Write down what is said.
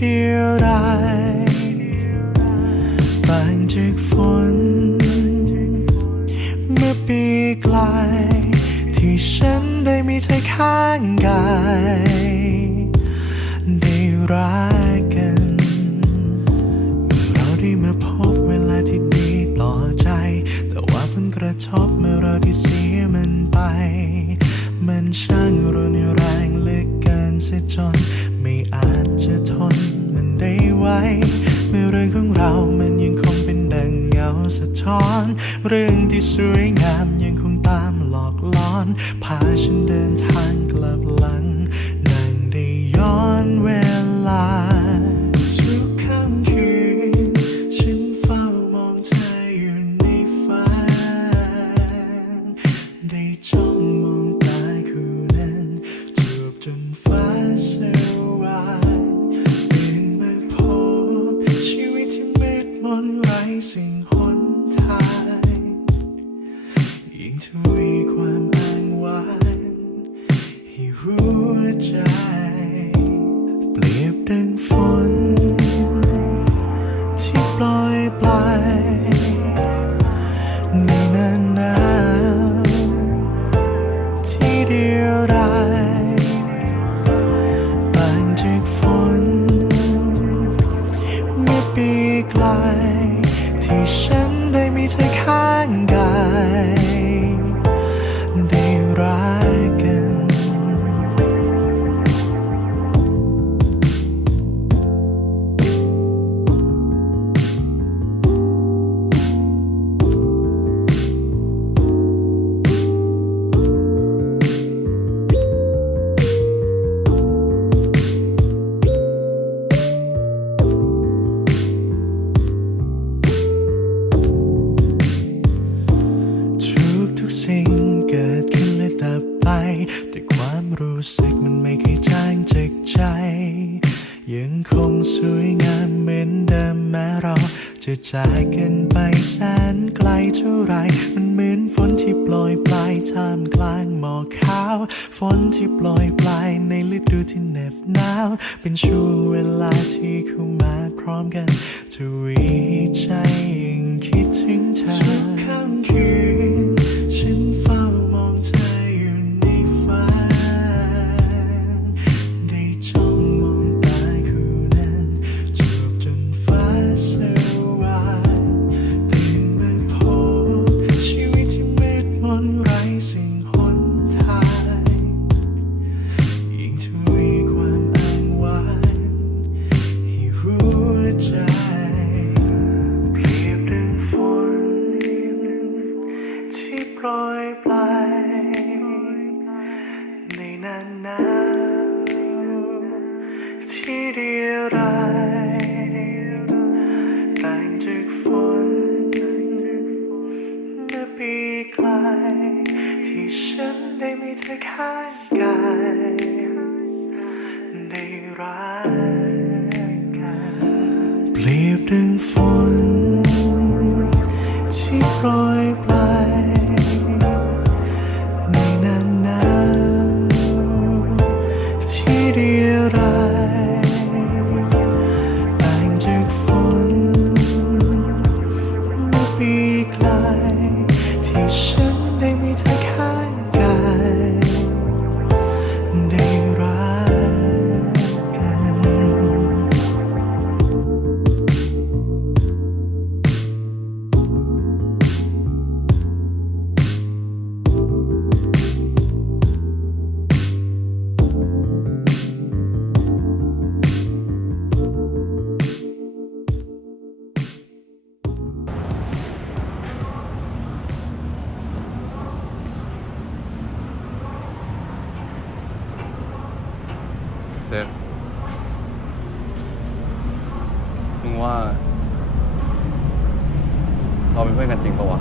เดียวดายต่างจากฝนเมื่อปีกลายที่ฉันได้มีเธอข้างกายได้รักกันเราได้มาพบเวลาที่ดีต่อใจแต่ว่าผลกระทบเมื่อเราได้เสียมันไปมันช่างรุนแรงเหลือเกินเสียจนไม่อาจจะทนมันได้ไว้เมื่อเรื่องของเรามันยังคงเป็นดังเงาสะท้อนเรื่องที่สวยงามยังคงตามหลอกล่อนพาฉันเดินทางกลับหลังนั่งได้ย้อนเวลาทุกค่ำคืนฉันเฝ้ามองเธออยู่ในฝันได้จ้องมองตาคู่นั้นจูบจนฟ้าสว่างตื่นมาพบชีวิตที่มืดมนไร้สิ่งหนทางยิ่งทวีความอ้างว้างให้หัวใจเปรียบดังฝนที่ปล่อยปลายในหน้าหนาวที่เดียวดายต่างจากฝนเมื่อปีกลายที่ฉันได้มีเธอข้างกายได้รักกันทุกสิ่งเกิดขึ้นและดับไปแต่ความรู้สึกมันไม่เคยจางจากใจยังคงสวยงามเหมือนเดิมแม้เราจะจากกันไปแสนไกลเท่าไรมันเหมือนฝนที่โปรยปลายท่ามกลางหมอกขาวฝนที่โปรยปลายในฤดูที่เหน็บหนาวเป็นช่วงเวลาที่เข้ามาพร้อมกันทวีใจยิ่งคิดถึงเธอทุกค่ำคืนฉันเฝ้ามองเธออยู่ในฝันได้จ้องมองตาคู่นั้นจูบจนฟ้าสว่างตื่นมาพบชีวิตที่มืดมนไร้สิ่งหนทางยิ่งทวีความอ้างว้างให้หัวใจเปรียบดังฝนที่โปรยปลายในหน้าหนาวที่เดียวดายต่างจากฝนเมื่อปีกลายที่ฉันได้มีเธอข้างกายได้รักกันเปรียบดังฝนที่โปรยปลายในหน้าหนาวที่เดียวดายต่างจากฝนเมื่อปีกลายที่ฉันได้มีเธอข้างกายได้รักกัน เซฟมึงว่าเราเป็นเพื่อนกันจริงปะวะ